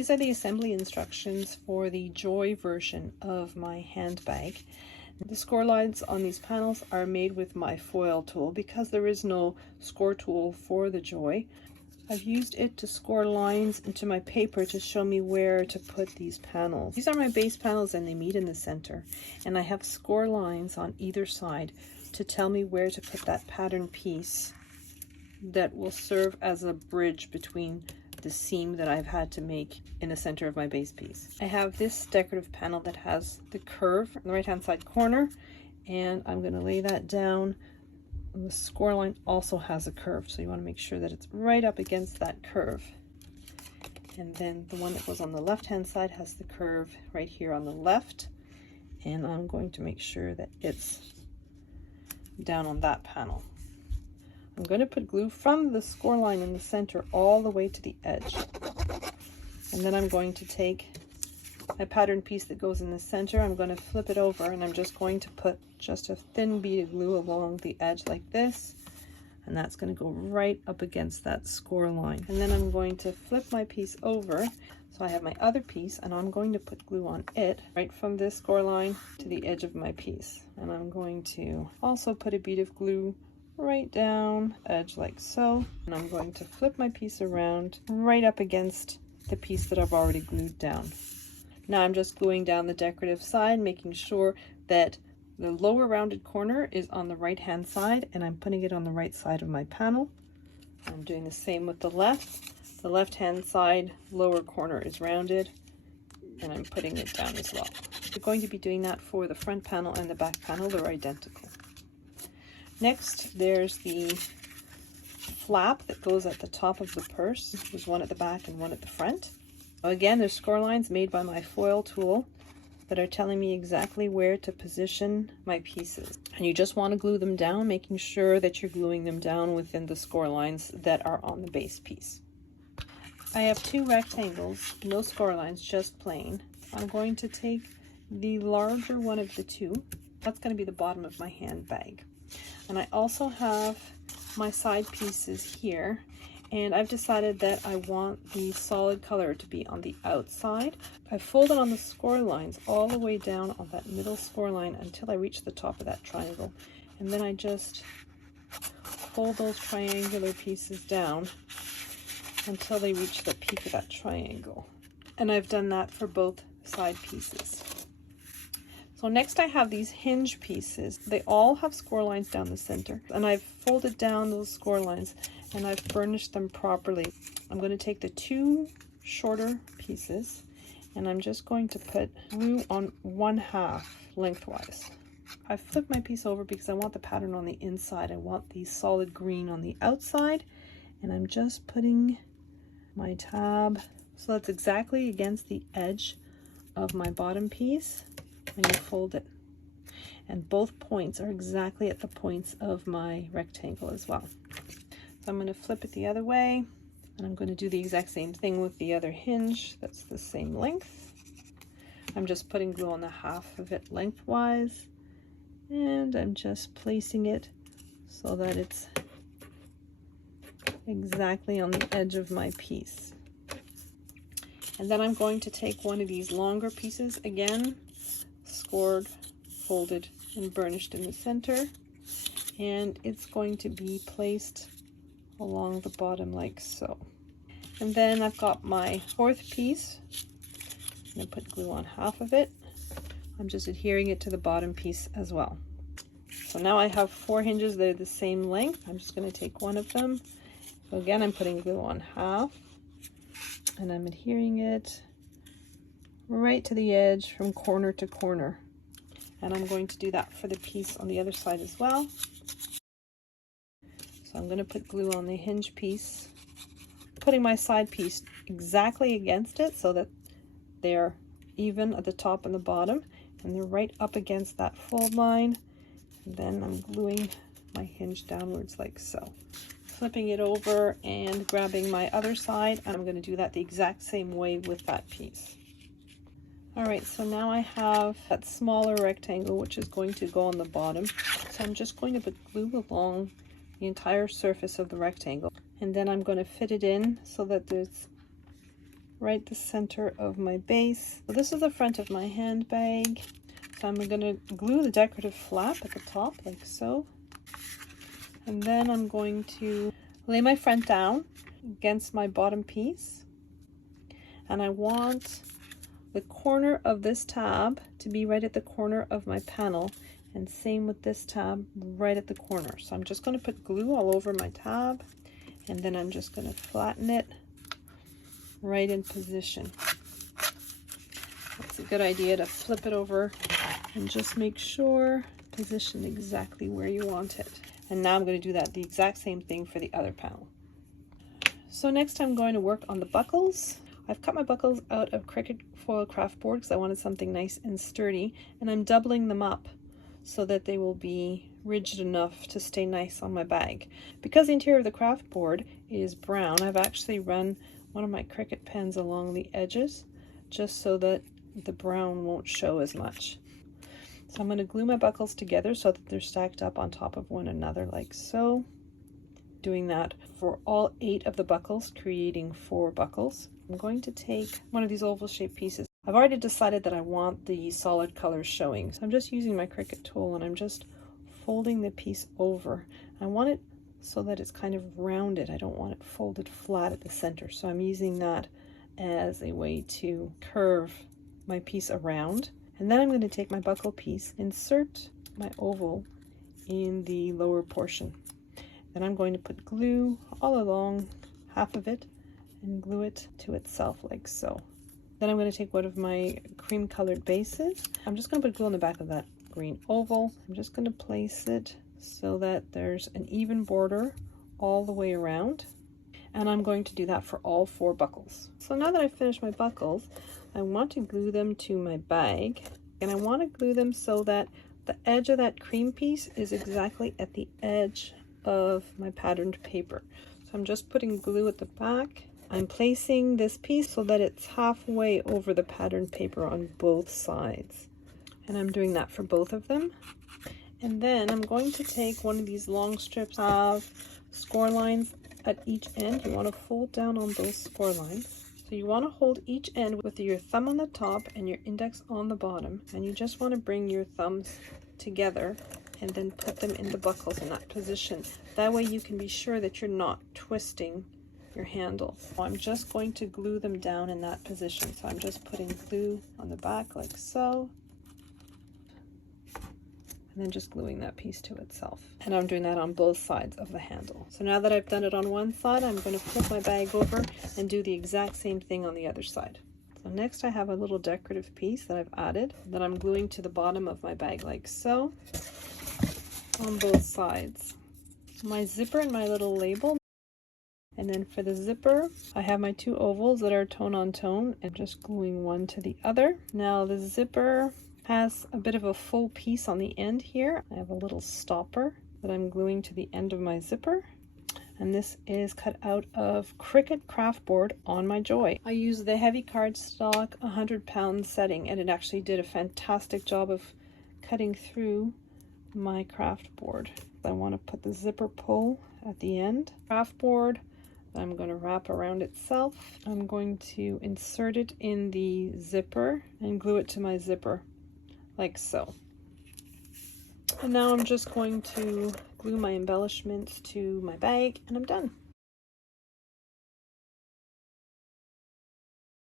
These are the assembly instructions for the Joy version of my handbag. The score lines on these panels are made with my foil tool because there is no score tool for the Joy. I've used it to score lines into my paper to show me where to put these panels. These are my base panels and they meet in the center. And I have score lines on either side to tell me where to put that pattern piece that will serve as a bridge between the seam that I've had to make in the center of my base piece. I have this decorative panel that has the curve in the right hand side corner, and I'm going to lay that down. And the score line also has a curve, so you want to make sure that it's right up against that curve. And then the one that goes on the left hand side has the curve right here on the left, and I'm going to make sure that it's down on that panel. I'm going to put glue from the score line in the center all the way to the edge, and then I'm going to take my pattern piece that goes in the center, I'm going to flip it over, and I'm just going to put just a thin bead of glue along the edge like this, and that's going to go right up against that score line. And then I'm going to flip my piece over, so I have my other piece, and I'm going to put glue on it right from this score line to the edge of my piece. And I'm going to also put a bead of glue right down edge like so, and I'm going to flip my piece around right up against the piece that I've already glued down. Now I'm just gluing down the decorative side, making sure that the lower rounded corner is on the right hand side, and I'm putting it on the right side of my panel. I'm doing the same with the left. The left hand side lower corner is rounded, and I'm putting it down as well. We're going to be doing that for the front panel and the back panel. They're identical. Next, there's the flap that goes at the top of the purse. There's one at the back and one at the front. Again, there's score lines made by my foil tool that are telling me exactly where to position my pieces. And you just want to glue them down, making sure that you're gluing them down within the score lines that are on the base piece. I have two rectangles, no score lines, just plain. I'm going to take the larger one of the two. That's going to be the bottom of my handbag. And I also have my side pieces here, and I've decided that I want the solid color to be on the outside. I folded on the score lines all the way down on that middle score line until I reach the top of that triangle, and then I just fold those triangular pieces down until they reach the peak of that triangle. And I've done that for both side pieces. So next I have these hinge pieces. They all have score lines down the center, and I've folded down those score lines and I've burnished them properly. I'm going to take the two shorter pieces and I'm just going to put glue on 1/2 lengthwise. I flipped my piece over because I want the pattern on the inside. I want the solid green on the outside, and I'm just putting my tab so that's exactly against the edge of my bottom piece when you fold it. And both points are exactly at the points of my rectangle as well. So I'm going to flip it the other way, and I'm going to do the exact same thing with the other hinge that's the same length. I'm just putting glue on the half of it lengthwise, and I'm just placing it so that it's exactly on the edge of my piece. And then I'm going to take one of these longer pieces, again scored, folded, and burnished in the center, and it's going to be placed along the bottom like so. And then I've got my fourth piece. I'm going to put glue on half of it. I'm just adhering it to the bottom piece as well. So now I have 4 hinges. They're the same length. I'm just going to take one of them. So again, I'm putting glue on half, and I'm adhering it right to the edge from corner to corner. And I'm going to do that for the piece on the other side as well. So I'm going to put glue on the hinge piece, putting my side piece exactly against it so that they're even at the top and the bottom, and they're right up against that fold line. And then I'm gluing my hinge downwards like so. Flipping it over and grabbing my other side, and I'm going to do that the exact same way with that piece. Alright, so now I have that smaller rectangle which is going to go on the bottom. So I'm just going to put glue along the entire surface of the rectangle, and then I'm going to fit it in so that there's right the center of my base. So this is the front of my handbag. So I'm going to glue the decorative flap at the top like so. And then I'm going to lay my front down against my bottom piece. And I want the corner of this tab to be right at the corner of my panel, and same with this tab right at the corner. So I'm just going to put glue all over my tab, and then I'm just going to flatten it right in position. It's a good idea to flip it over and just make sure position exactly where you want it. And now I'm going to do that the exact same thing for the other panel. So next I'm going to work on the buckles. I've cut my buckles out of Cricut foil craft board because I wanted something nice and sturdy, and I'm doubling them up so that they will be rigid enough to stay nice on my bag. Because the interior of the craft board is brown, I've actually run one of my Cricut pens along the edges just so that the brown won't show as much. So I'm going to glue my buckles together so that they're stacked up on top of one another like so. Doing that for all 8 of the buckles, creating 4 buckles. I'm going to take one of these oval shaped pieces. I've already decided that I want the solid colors showing. So I'm just using my Cricut tool and I'm just folding the piece over. I want it so that it's kind of rounded. I don't want it folded flat at the center. So I'm using that as a way to curve my piece around. And then I'm going to take my buckle piece, insert my oval in the lower portion. Then I'm going to put glue all along half of it and glue it to itself like so. Then I'm going to take one of my cream colored bases. I'm just going to put glue on the back of that green oval. I'm just going to place it so that there's an even border all the way around. And I'm going to do that for all 4 buckles. So now that I've finished my buckles, I want to glue them to my bag. And I want to glue them so that the edge of that cream piece is exactly at the edge of my patterned paper. So I'm just putting glue at the back. I'm placing this piece so that it's halfway over the patterned paper on both sides. And I'm doing that for both of them. And then I'm going to take one of these long strips of score lines at each end. You want to fold down on those score lines. So you want to hold each end with your thumb on the top and your index on the bottom. And you just want to bring your thumbs together and then put them in the buckles in that position. That way you can be sure that you're not twisting your handle. So I'm just going to glue them down in that position. So I'm just putting glue on the back like so. And then just gluing that piece to itself. And I'm doing that on both sides of the handle. So now that I've done it on one side, I'm going to flip my bag over and do the exact same thing on the other side. So next I have a little decorative piece that I've added that I'm gluing to the bottom of my bag like so on both sides. My zipper and my little label. And then for the zipper, I have my 2 ovals that are tone on tone and just gluing one to the other. Now the zipper has a bit of a full piece on the end here. I have a little stopper that I'm gluing to the end of my zipper. And this is cut out of Cricut craft board on my Joy. I used the heavy cardstock 100-pound setting, and it actually did a fantastic job of cutting through my craft board. I want to put the zipper pull at the end. Craft board, I'm going to wrap around itself. I'm going to insert it in the zipper and glue it to my zipper like so. And now I'm just going to glue my embellishments to my bag and I'm done.